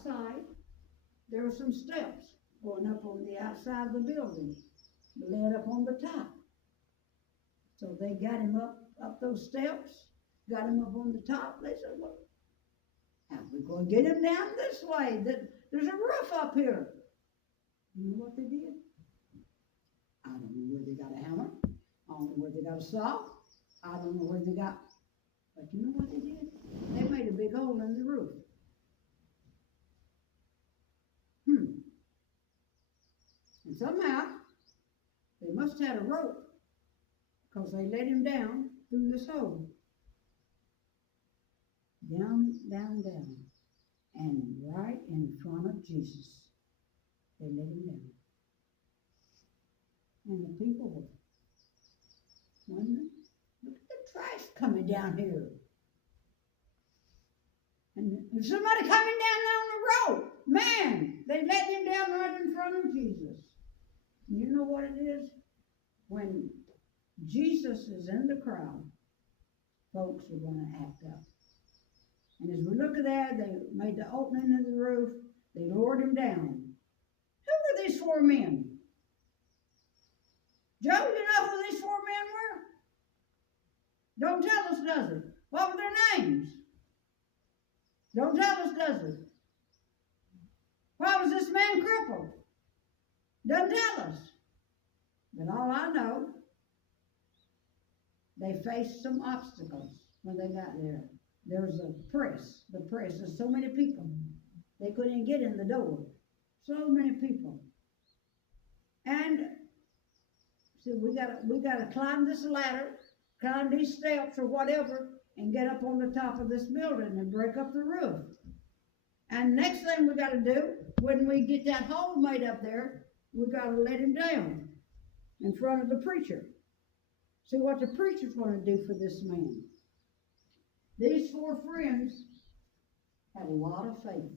outside, there were some steps going up on the outside of the building, led up on the top. So they got him up those steps, got him up on the top. They said, well, how are we going to get him down this way? There's a roof up here. You know what they did? I don't know where they got a hammer. I don't know where they got a saw. I don't know where they got, but you know what they did? They made a big hole in the roof. And somehow, they must have had a rope, because they let him down through this hole. Down, down, down. And right in front of Jesus, they let him down. And the people were wondering, look at the trash coming down here. And there's somebody coming down there on the road. Man, they let him down right in front of Jesus. And you know what it is? When Jesus is in the crowd, folks are going to act up. And as we look at that, they made the opening of the roof. They lowered him down. Who were these four men? Joe, you know who these four men were? Don't tell us, does it? What were their names? Don't tell us, does it? Why was this man crippled? Doesn't tell us. But all I know, they faced some obstacles when they got there. There was a press. The press, there's so many people. They couldn't get in the door. So many people. And so we gotta climb this ladder, climb these steps or whatever, and get up on the top of this building and break up the roof. And next thing we gotta do, when we get that hole made up there, we gotta let him down in front of the preacher. See what the preacher's gonna do for this man. These four friends had a lot of faith,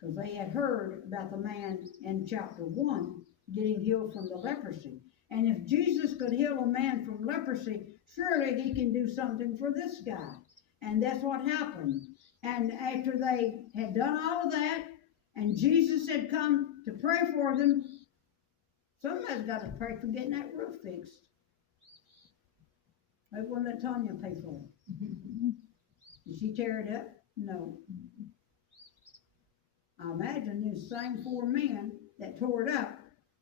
because they had heard about the man in chapter 1 getting healed from the leprosy. And if Jesus could heal a man from leprosy, surely he can do something for this guy. And that's what happened. And after they had done all of that, and Jesus had come to pray for them, somebody's got to pray for getting that roof fixed. They wouldn't let Tanya pay for it. Did she tear it up? No. I imagine these same four men that tore it up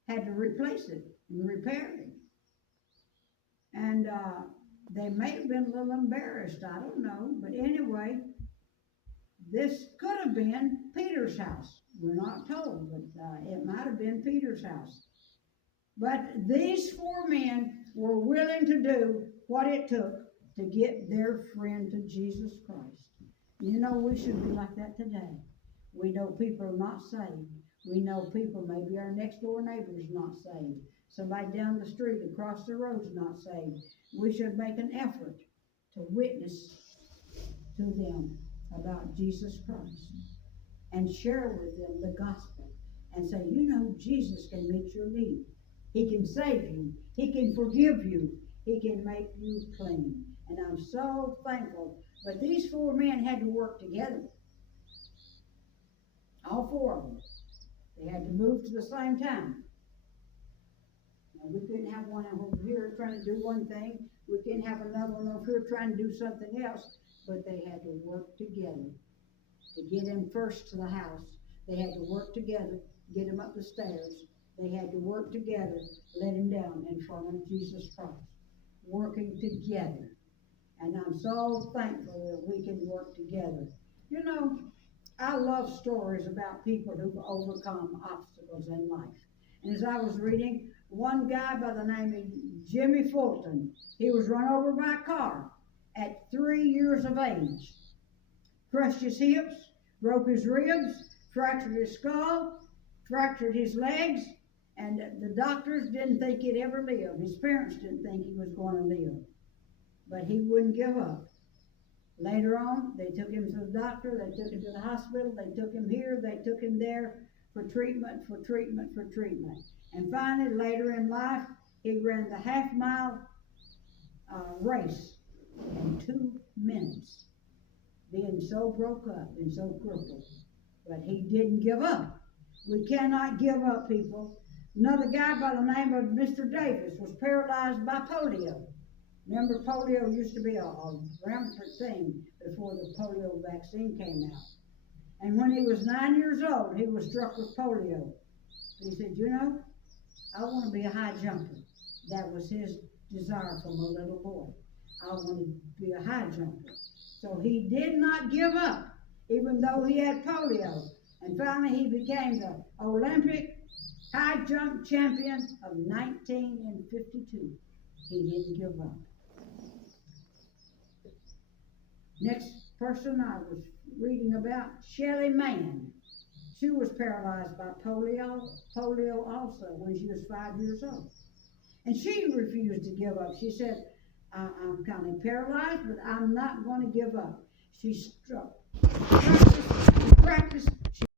had to replace it and repair it. And they may have been a little embarrassed, I don't know. But anyway, this could have been Peter's house. We're not told, but it might have been Peter's house. But these four men were willing to do what it took to get their friend to Jesus Christ. You know, we should be like that today. We know people are not saved. We know people, maybe our next door neighbor is not saved. Somebody down the street across the road is not saved. We should make an effort to witness to them about Jesus Christ and share with them the gospel and say, you know, Jesus can meet your need. He can save you. He can forgive you. He can make you clean. And I'm so thankful. But these four men had to work together. All four of them. They had to move to the same time. Now, we couldn't have one over here trying to do one thing. We couldn't have another one over here trying to do something else. But they had to work together to get him first to the house. They had to work together, get him up the stairs. They had to work together, let him down in front of Jesus Christ. Working together. And I'm so thankful that we can work together. You know, I love stories about people who've overcome obstacles in life. And as I was reading, one guy by the name of Jimmy Fulton, he was run over by a car at 3 years of age. Crushed his hips, broke his ribs, fractured his skull, fractured his legs, and the doctors didn't think he'd ever live. His parents didn't think he was going to live. But he wouldn't give up. Later on, they took him to the doctor, they took him to the hospital, they took him here, they took him there for treatment, for treatment, for treatment. And finally, later in life, he ran the half-mile race in 2 minutes, being so broke up and so crippled. but he didn't give up. We cannot give up, people. Another guy by the name of Mr. Davis was paralyzed by polio. Remember, polio used to be a rampant thing before the polio vaccine came out. And when he was 9 years old, he was struck with polio. He said, you know, I want to be a high jumper. That was his desire from a little boy. I want to be a high jumper. So he did not give up, even though he had polio. And finally he became the Olympic high jump champion of 1952. He didn't give up. Next person I was reading about, Shelley Mann. She was paralyzed by polio also when she was 5 years old. And she refused to give up. She said, I'm kind of paralyzed, but I'm not going to give up. She practiced